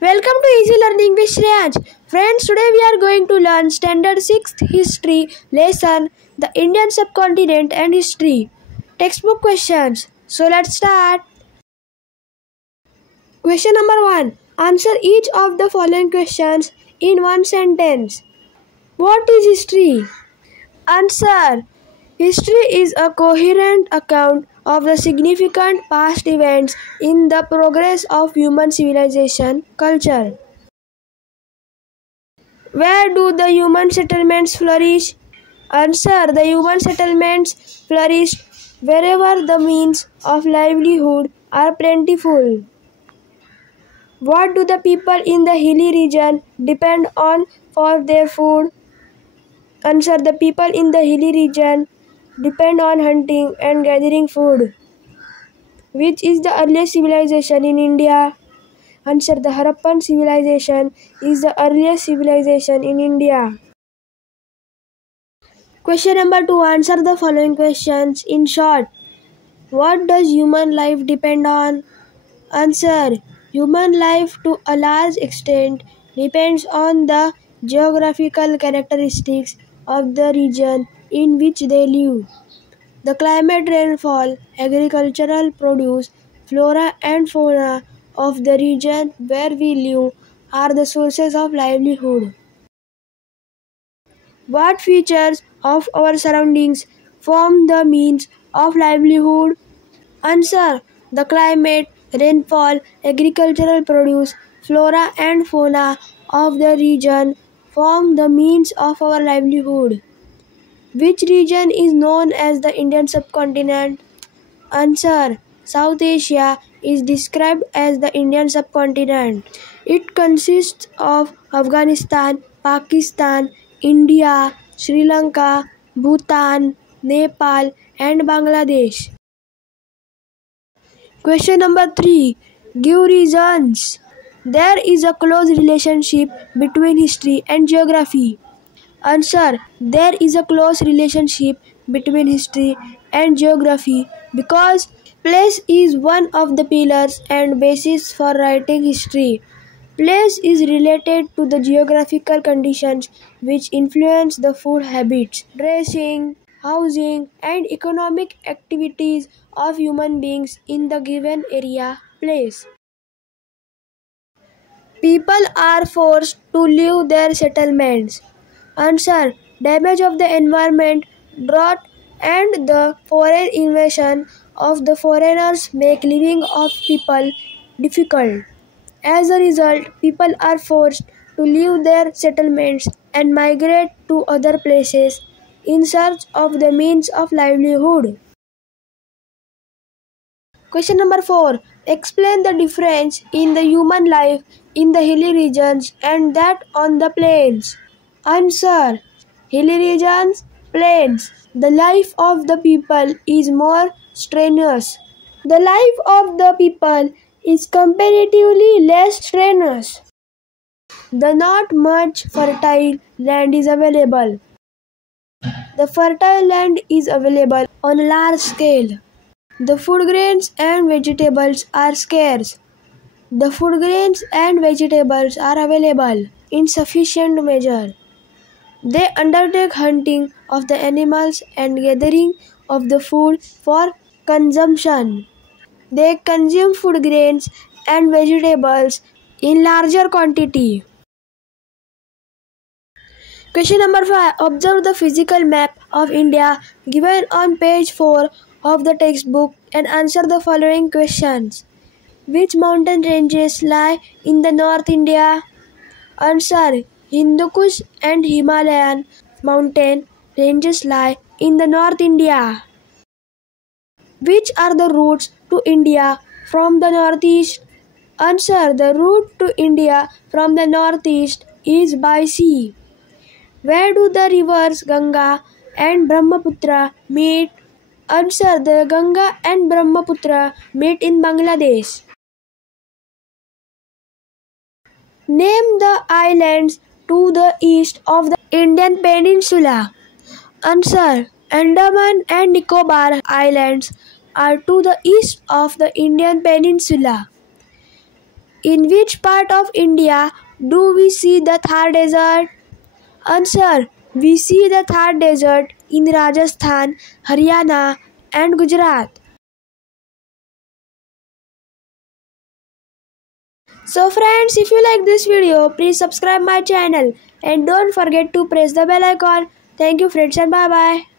Welcome to Easy Learning with Shreyansh. Friends, today we are going to learn Standard 6 History lesson, the Indian Subcontinent and History. Textbook questions. So let's start. Question number 1. Answer each of the following questions in one sentence. What is history? Answer. History is a coherent account of the significant past events in the progress of human civilization, culture. Where do the human settlements flourish? Answer. The human settlements flourished wherever the means of livelihood are plentiful. What do the people in the hilly region depend on for their food? Answer. The people in the hilly region depend on hunting and gathering food. Which is the earliest civilization in India? Answer. The Harappan civilization is the earliest civilization in India. Question number 2. Answer the following questions in short. What does human life depend on? Answer. Human life to a large extent depends on the geographical characteristics of the region in which they live. The climate, rainfall, agricultural produce, flora and fauna of the region where we live are the sources of livelihood. What features of our surroundings form the means of livelihood? Answer. The climate, rainfall, agricultural produce, flora and fauna of the region form the means of our livelihood. Which region is known as the Indian subcontinent? Answer. South Asia is described as the Indian subcontinent. It consists of Afghanistan, Pakistan, India, Sri Lanka, Bhutan, Nepal and Bangladesh. Question number 3. Give reasons. There is a close relationship between history and geography. Answer. There is a close relationship between history and geography because place is one of the pillars and basis for writing history. Place is related to the geographical conditions which influence the food habits, dressing, housing, and economic activities of human beings in the given area, place. People are forced to leave their settlements. Answer. Damage of the environment, drought, and the foreign invasion of the foreigners make living of people difficult. As a result, people are forced to leave their settlements and migrate to other places in search of the means of livelihood. Question number 4. Explain the difference in the human life in the hilly regions and that on the plains. Answer. Hilly regions, plains. The life of the people is more strenuous. The life of the people is comparatively less strenuous. The not much fertile land is available. The fertile land is available on a large scale. The food grains and vegetables are scarce. The food grains and vegetables are available in sufficient measure. They undertake hunting of the animals and gathering of the food for consumption. They consume food grains and vegetables in larger quantity. Question number 5. Observe the physical map of India given on page 4 of the textbook and answer the following questions. Which mountain ranges lie in the North India? Answer. Hindu Kush and Himalayan mountain ranges lie in the North India. Which are the routes to India from the northeast? Answer. The route to India from the northeast is by sea. Where do the rivers Ganga and Brahmaputra meet? Answer. The Ganga and Brahmaputra meet in Bangladesh. Name the islands to the east of the Indian peninsula. Answer. Andaman and Nicobar Islands are to the east of the Indian peninsula. In which part of India do we see the Thar Desert? Answer. We see the Thar Desert in Rajasthan, Haryana and Gujarat. So friends, if you like this video, please subscribe my channel and don't forget to press the bell icon. Thank you friends and bye bye.